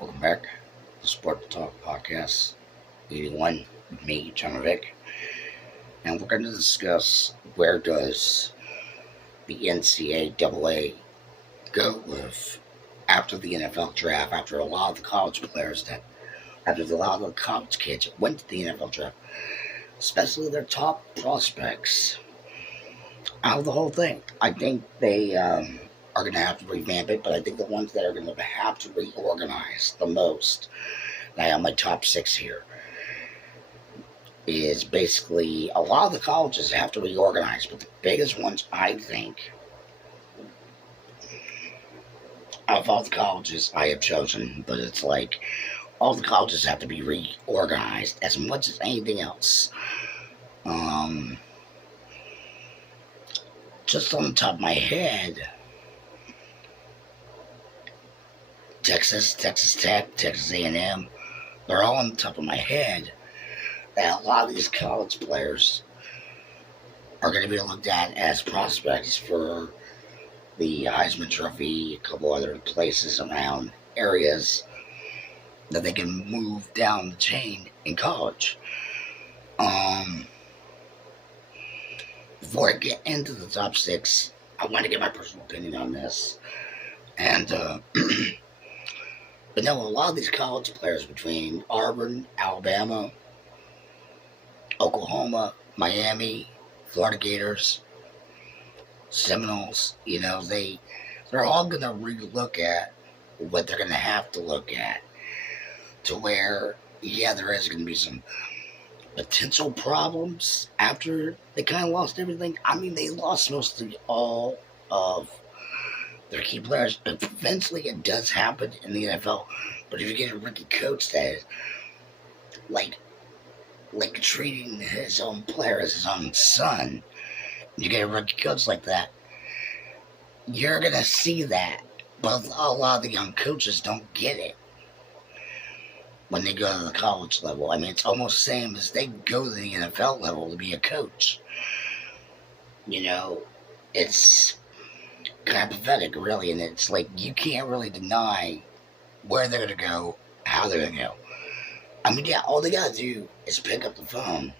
Welcome back to the Sport Talk Podcast 81 with me, John Vic. And we're going to discuss where does the NCAA go with after the NFL draft, after a lot of the college players that, after a lot of the college kids went to the NFL draft, especially their top prospects, out of the whole thing. I think they are going to have to revamp it, but I think the ones that are going to have to reorganize the most, I have my top six here, is basically a lot of the colleges have to reorganize, but the biggest ones I think out of all the colleges I have chosen, but it's like all the colleges have to be reorganized as much as anything else. Um, just on the top of my head, Texas Tech, Texas A&M, they're all on the top of my head. That a lot of these college players are going to be looked at as prospects for the Heisman Trophy, a couple other places around areas that they can move down the chain in college. Before I get into the top six, I want to get my personal opinion on this. And, but no, a lot of these college players between Auburn, Alabama, Oklahoma, Miami, Florida Gators, Seminoles, they're all going to relook at what they're going to have to look at to where, yeah, there is going to be some potential problems after they kind of lost everything. I mean, they lost mostly all of their key players. Eventually, it does happen in the NFL. But if you get a rookie coach that is like treating his own player as his own son, you get a rookie coach like that, you're going to see that. But a lot of the young coaches don't get it when they go to the college level. I mean, it's almost the same as they go to the NFL level to be a coach. It's kind of pathetic, really, and it's like you can't really deny where they're going to go, how they're going to go. I mean, yeah, all they got to do is pick up the phone,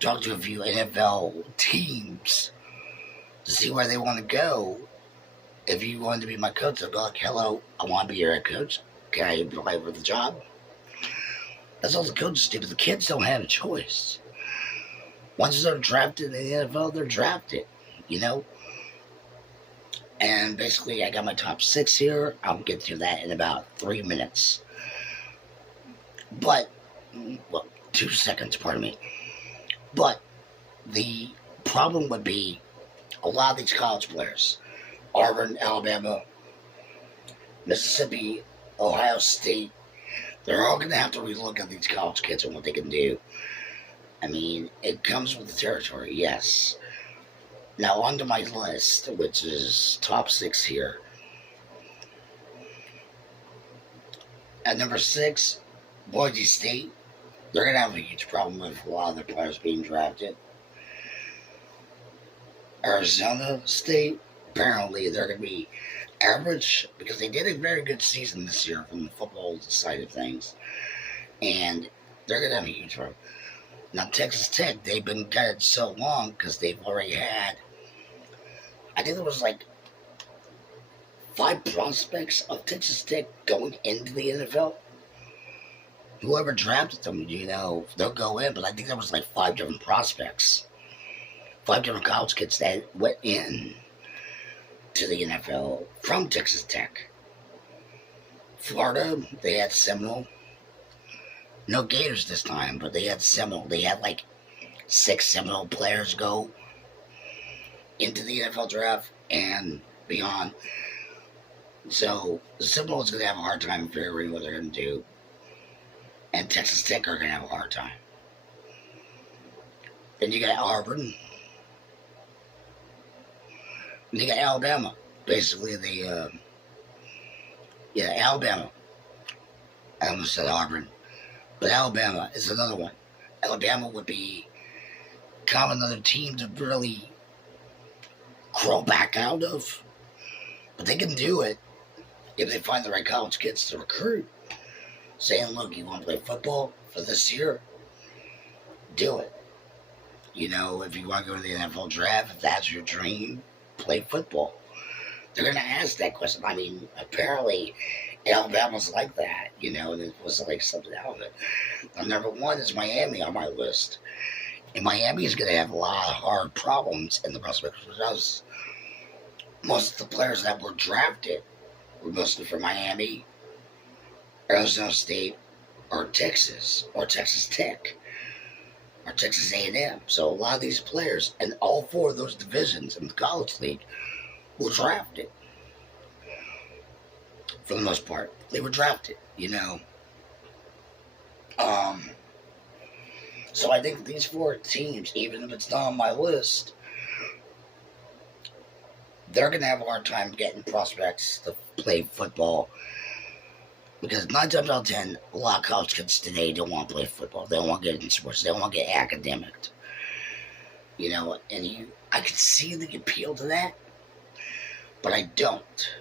talk to a few NFL teams to see where they want to go. If you want to be my coach, they'll go like, hello, I want to be your head coach. Can I apply for the job? That's all the coaches do, but the kids don't have a choice. Once they're drafted in the NFL, they're drafted, And basically, I got my top six here. I'll get to that in about 3 minutes. But, 2 seconds, pardon me. But the problem would be a lot of these college players, Auburn, Alabama, Mississippi, Ohio State, they're all going to have to relook at these college kids and what they can do. I mean, it comes with the territory, yes. Now, onto my list, which is top six here. At number 6, Boise State. They're going to have a huge problem with a lot of their players being drafted. Arizona State, apparently they're going to be average because they did a very good season this year from the football side of things. And they're going to have a huge problem. Now, Texas Tech, they've been gutted so long because they've already had, I think it was like 5 prospects of Texas Tech going into the NFL. Whoever drafted them, they'll go in, but I think there was like 5 different prospects. 5 different college kids that went in to the NFL from Texas Tech. Florida, they had Seminole. No Gators this time, but they had Seminole. They had like 6 Seminole players go into the NFL draft and beyond. So the Seminoles are going to have a hard time figuring what they're going to do. And Texas Tech are going to have a hard time. Then you got Auburn. And you got Alabama. Basically, Alabama. I almost said Auburn. But Alabama is another one. Alabama would be kind of another team to really crawl back out of. But they can do it if they find the right college kids to recruit, saying, look, you want to play football for this year? Do it. You know, if you want to go to the NFL draft, if that's your dream, play football. They're going to ask that question. I mean, apparently Alabama's like that, you know, and it was like something out of it. Number one is Miami on my list. And Miami is going to have a lot of hard problems in the prospects because most of the players that were drafted were mostly from Miami, Arizona State, or Texas Tech, or Texas A&M. So a lot of these players in all four of those divisions in the college league were drafted. For the most part, they were drafted. You know. So I think these four teams, even if it's not on my list, they're going to have a hard time getting prospects to play football. Because 9 times out of 10, a lot of college kids today don't want to play football. They don't want to get in sports. They don't want to get academic. You know, and I can see the appeal to that, but I don't.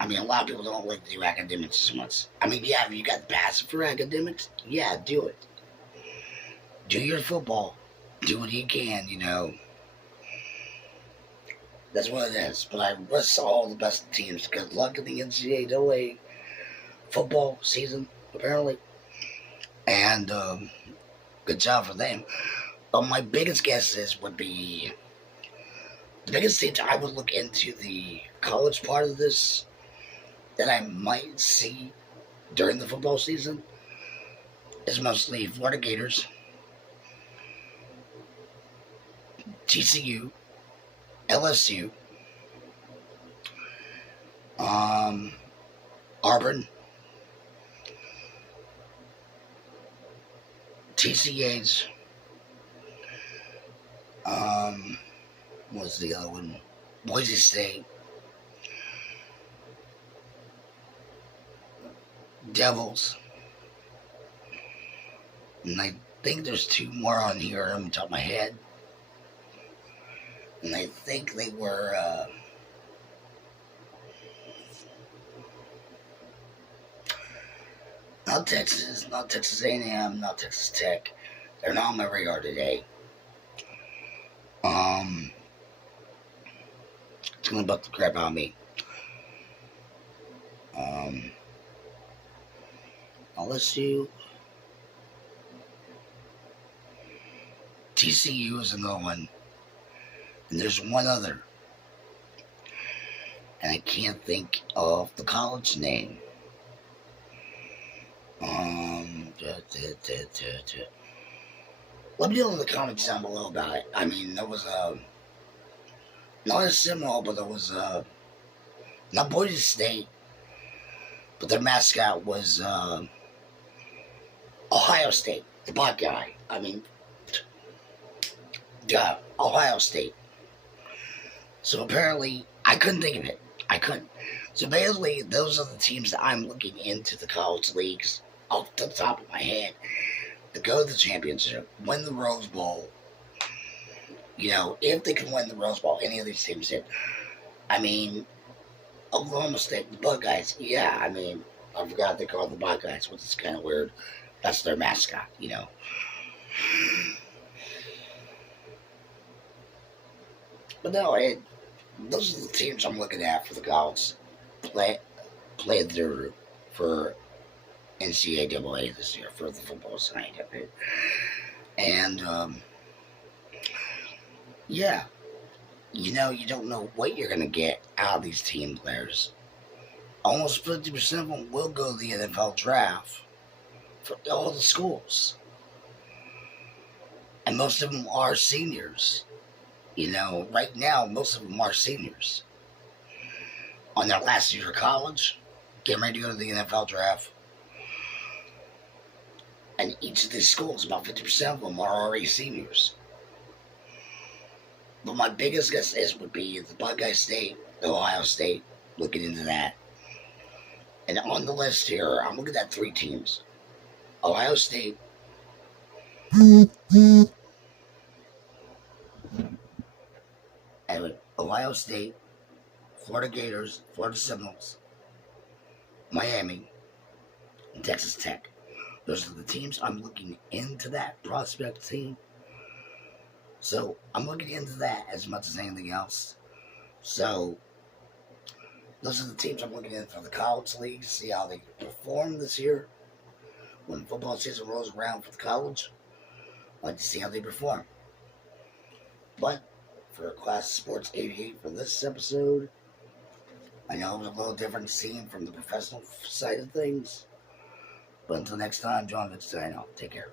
I mean, a lot of people don't like to do academics as much. I mean, yeah, if you got the passion for academics, yeah, do it. Do your football. Do what you can, you know. That's what it is. But I wish all the best teams. Good luck in the NCAA football season, apparently. And good job for them. My biggest guesses would be the biggest teams I would look into the college part of this that I might see during the football season is mostly Florida Gators, TCU, LSU, Auburn, TCA's, what's the other one? Boise State, Devils, and I think there's 2 more on here on the top of my head. And I think they were, not Texas A&M, not Texas Tech. They're not on my radar today. It's gonna buck the crap out of me. LSU, TCU is another one. And there's one other. And I can't think of the college name. Let me know in the comments down below about it. I mean, there was not a Seminole, but there was not Boise State, but their mascot was Ohio State, the black guy. I mean, Ohio State. So apparently, I couldn't think of it. I couldn't. So basically, those are the teams that I'm looking into the college leagues off the top of my head to go to the championship, win the Rose Bowl. You know, if they can win the Rose Bowl, any of these teams did. I mean, Oklahoma State, the Buckeyes, yeah, I mean, I forgot they call the Buckeyes, which is kind of weird. That's their mascot, you know. But no, those are the teams I'm looking at for the college play through for NCAA this year for the football side of it. And yeah, you know, you don't know what you're gonna get out of these team players. Almost 50% of them will go to the NFL draft for all the schools, and most of them are seniors. You know, right now, most of them are seniors on their last year of college, getting ready to go to the NFL draft. And each of these schools, about 50% of them are already seniors. But my biggest guess would be the Buckeye State, Ohio State, looking into that. And on the list here, I'm looking at 3 teams. Ohio State, Ohio State, Florida Gators, Florida Seminoles, Miami, and Texas Tech. Those are the teams I'm looking into that prospect team. So I'm looking into that as much as anything else. So those are the teams I'm looking at for the college league, see how they perform this year. When football season rolls around for the college, I'd like to see how they perform. But for Class Sports 88 for this episode, I know it was a little different scene from the professional side of things. But until next time, John Vincent, take care.